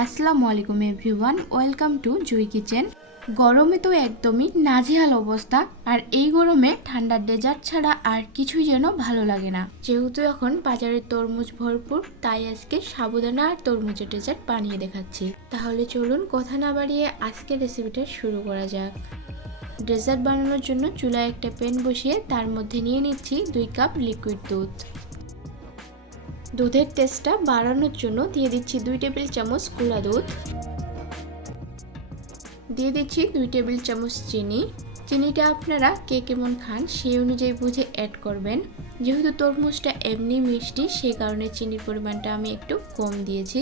আসসালামু আলাইকুম everyone, welcome to Jui kitchen. গরমে তো একদমই নাজেহাল অবস্থা, আর এই গরমে ঠান্ডার ডেজার্ট ছাড়া আর কিছুই যেন ভালো লাগে না। যেহেতু এখন বাজারে তরমুজ ভরপুর, তাই আজকে সাবুদানা আর তরমুজের ডেজার্ট বানিয়ে দেখাচ্ছি। তাহলে চলুন কথা না বাড়িয়ে আজকের রেসিপিটা শুরু করা যাক। ডেজার্ট বানানোর জন্য চুলায় একটা প্যান বসিয়ে তার মধ্যে নিয়ে নিচ্ছি 2 কাপ লিকুইড দুধ। দুধের টেস্টটা বাড়ানোর জন্য দিয়ে দিচ্ছি 2 টেবিল চামচ গুঁড়া দুধ, দিয়ে দিচ্ছি 2 টেবিল চামচ চিনি। চিনিটা আপনারা কে কেমন খান সেই অনুযায়ী বুঝে অ্যাড করবেন। যেহেতু তরমুজটা এমনি মিষ্টি, সেই কারণে চিনির পরিমাণটা আমি একটু কম দিয়েছি।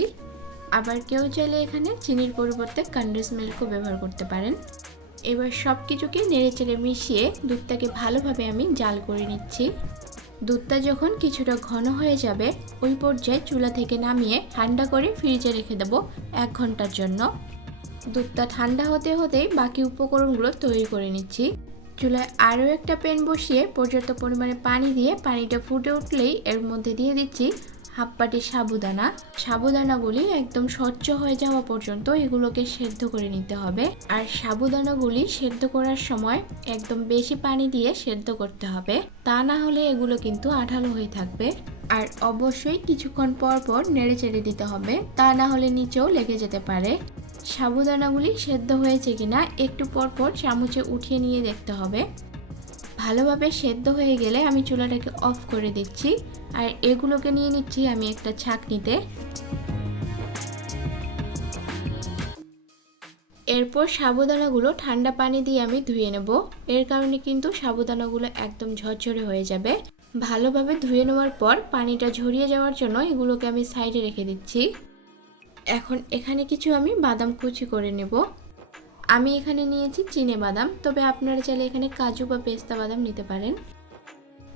আবার কেউ চাইলে এখানে চিনির পরিবর্তে কনডেন্স মিল্কও ব্যবহার করতে পারেন। এবার সব কিছুকে নেড়েচেড়ে মিশিয়ে দুধটাকে ভালোভাবে আমি জাল করে নিচ্ছি। দুধটা যখন কিছুটা ঘন হয়ে যাবে, ওই পর্যায়ে চুলা থেকে নামিয়ে ঠান্ডা করে ফ্রিজে রেখে দেবো 1 ঘন্টার জন্য। দুধটা ঠান্ডা হতে হতেই বাকি উপকরণগুলো তৈরি করে নিচ্ছি। চুলায় আরও একটা প্যান বসিয়ে পর্যাপ্ত পরিমাণে পানি দিয়ে পানিটা ফুটে উঠলেই এর মধ্যে দিয়ে দিচ্ছি হাফ বাটি সাবুদানা। সাবুদানাগুলি একদম স্বচ্ছ হয়ে যাওয়া পর্যন্ত এগুলোকে সেদ্ধ করে নিতে হবে। আর সাবুদানাগুলি সেদ্ধ করার সময় একদম বেশি পানি দিয়ে সেদ্ধ করতে হবে, তা না হলে এগুলো কিন্তু আঠালো হয়ে থাকবে। আর অবশ্যই কিছুক্ষণ পর পর নেড়ে চেড়ে দিতে হবে, তা না হলে নিচেও লেগে যেতে পারে। সাবুদানাগুলি সেদ্ধ হয়েছে কিনা একটু পর পর চামচে উঠিয়ে নিয়ে দেখতে হবে। ভালোভাবে সেদ্ধ হয়ে গেলে আমি চুলাটাকে অফ করে দিচ্ছি, আর এগুলোকে নিয়ে নিচ্ছি আমি একটা ছাঁকনিতে। এরপর সাবুদানাগুলো ঠান্ডা পানি দিয়ে আমি ধুয়ে নেব। এর কারণে কিন্তু সাবুদানাগুলো একদম ঝরঝরে হয়ে যাবে। ভালোভাবে ধুয়ে নেওয়ার পর পানিটা ঝরিয়ে যাওয়ার জন্য এগুলোকে আমি সাইডে রেখে দিচ্ছি। এখন এখানে কিছু আমি বাদাম কুচি করে নেব। আমি এখানে নিয়েছি চিনে বাদাম, তবে আপনারা চাইলে এখানে কাজু বা পেস্তা বাদাম নিতে পারেন।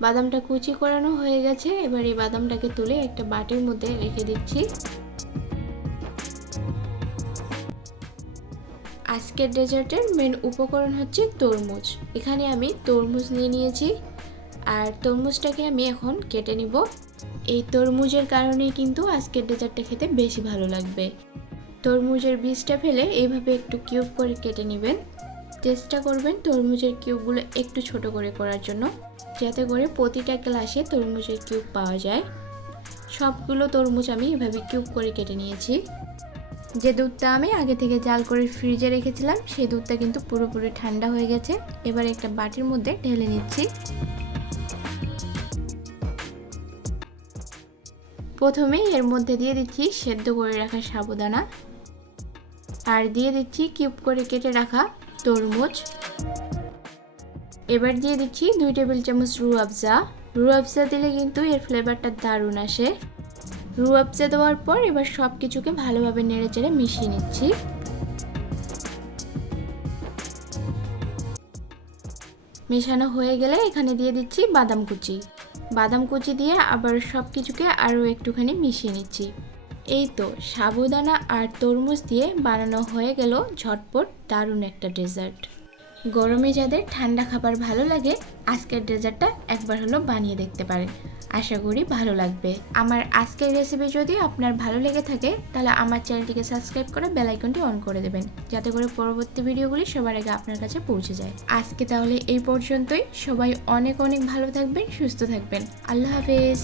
বাদামটা কুচি করানো হয়ে গেছে। এবার এই বাদামটাকে তুলে একটা বাটির মধ্যে রেখে দিচ্ছি। আজকের ডেজার্টের মেন উপকরণ হচ্ছে তরমুজ। এখানে আমি তরমুজ নিয়ে নিয়েছি, আর তরমুজটাকে আমি এখন কেটে নিব। এই তরমুজের কারণেই কিন্তু আজকের ডেজার্টটা খেতে বেশি ভালো লাগবে। তরমুজের বীজটা ফেলে এইভাবে একটু কিউব করে কেটে নেবেন। চেষ্টা করবেন তরমুজের কিউবগুলো একটু ছোট করে করার জন্য, যাতে করে প্রতিটা গ্লাসে তরমুজের কিউব পাওয়া যায়। সবগুলো তরমুজ আমি এভাবে কিউব করে কেটে নিয়েছি। যে দুধটা আমি আগে থেকে জাল করে ফ্রিজে রেখেছিলাম, সেই দুধটা কিন্তু পুরোপুরি ঠান্ডা হয়ে গেছে। এবার একটা বাটির মধ্যে ঢেলে নিচ্ছি। প্রথমেই এর মধ্যে দিয়ে দিচ্ছি সেদ্ধ করে রাখা সাবুদানা, আর দিয়ে দিচ্ছি কিউব করে কেটে রাখা তরমুজ। এবার দিয়ে দিচ্ছি 2 টেবিল চামচ রুয়াবজা। রুয়াবজা দিলে কিন্তু এর ফ্লেভারটা দারুণ আসে। রুয়াবজা দেওয়ার পর এবার সব কিছুকে ভালোভাবে নেড়েচেড়ে মিশিয়ে নিচ্ছি। মেশানো হয়ে গেলে এখানে দিয়ে দিচ্ছি বাদাম কুচি। বাদাম কুচি দিয়ে আবার সব কিছুকে আরও একটুখানি মিশিয়ে নিচ্ছি। এই তো সাবুদানা আর তরমুজ দিয়ে বানানো হয়ে গেল ঝটপট দারুণ একটা ডেজার্ট। গরমে যাদের ঠান্ডা খাবার ভালো লাগে, আজকের ডেজার্টটা একবার হলো বানিয়ে দেখতে পারেন। আশা করি ভালো লাগবে। আমার আজকের রেসিপি যদি আপনার ভালো লেগে থাকে, তাহলে আমার চ্যানেলটিকে সাবস্ক্রাইব করে বেল আইকনটি অন করে দেবেন, যাতে করে পরবর্তী ভিডিওগুলি সবার আগে আপনার কাছে পৌঁছে যায়। আজকে তাহলে এই পর্যন্তই। সবাই অনেক অনেক ভালো থাকবেন, সুস্থ থাকবেন। আল্লাহ হাফেজ।